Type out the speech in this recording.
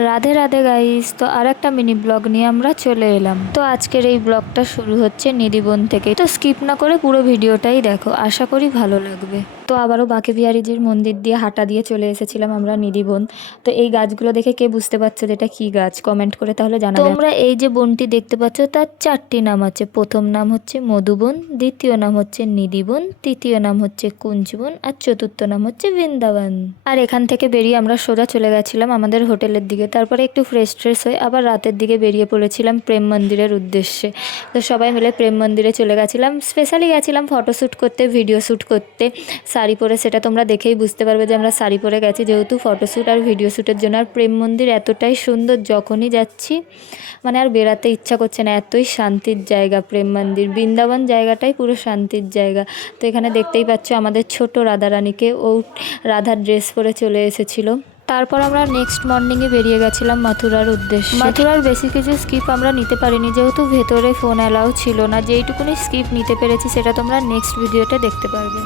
Radhe Radhe guys, তো আর একটা mini blog নিয়ে আমরা চলে এলাম। তো আজকের এই ব্লগটা শুরু হচ্ছে নিধিবন থেকে, তো স্কিপ না করে পুরো ভিডিওটাই দেখো, আশা করি ভালো লাগবে। তো আবারও বাঁকে বিহারীজির মন্দির দিয়ে হাঁটা দিয়ে চলে এসেছিলাম আমরা নিধিবন। তো এই গাছগুলো দেখে কে বুঝতে পারছো যে এটা কি গাছ, কমেন্ট করে তাহলে জানাবে। তোমরা এই যে বনটি দেখতে পাচ্ছ তার চারটি নাম আছে। প্রথম নাম হচ্ছে মধুবন, দ্বিতীয় নাম হচ্ছে নিধিবন, তৃতীয় নাম হচ্ছে কুঞ্জবন, আর চতুর্থ নাম হচ্ছে বৃন্দাবন। আর এখান থেকে বেরিয়ে আমরা সোজা চলে গেছিলাম আমাদের হোটেলের দিকে। তারপরে একটু ফ্রেশ ট্রেশ হয়ে আবার রাতের দিকে বেরিয়ে পড়েছিলাম প্রেম মন্দিরের উদ্দেশ্যে। তো সবাই মিলে প্রেম মন্দিরে চলে গেছিলাম। স্পেশালি গেছিলাম ফটোশ্যুট করতে, ভিডিও শ্যুট করতে। শাড়ি পরে, সেটা তোমরা দেখেই বুঝতে পারবে যে আমরা শাড়ি পরে গেছি, যেহেতু ফটোশ্যুট আর ভিডিও শ্যুটের জন্য। আর প্রেম মন্দির এতটাই সুন্দর, যখনই যাচ্ছি মানে আর বেরাতে ইচ্ছা করছে না, এতই শান্তির জায়গা প্রেম মন্দির। বৃন্দাবন জায়গাটাই পুরো শান্তির জায়গা। তো এখানে দেখতেই পাচ্ছ আমাদের ছোট রাধারানীকে, ও রাধার ড্রেস পরে চলে এসেছিলো। তারপর আমরা নেক্সট মর্নিংয়ে বেরিয়ে গেছিলাম মথুরার উদ্দেশ্যে। মথুরার বেশি কিছু স্কিপ আমরা নিতে পারিনি, যেহেতু ভেতরে ফোন অ্যালাউ ছিল না। যেইটুকুনি স্কিপ নিতে পেরেছি সেটা তোমরা নেক্সট ভিডিওতে দেখতে পারবে।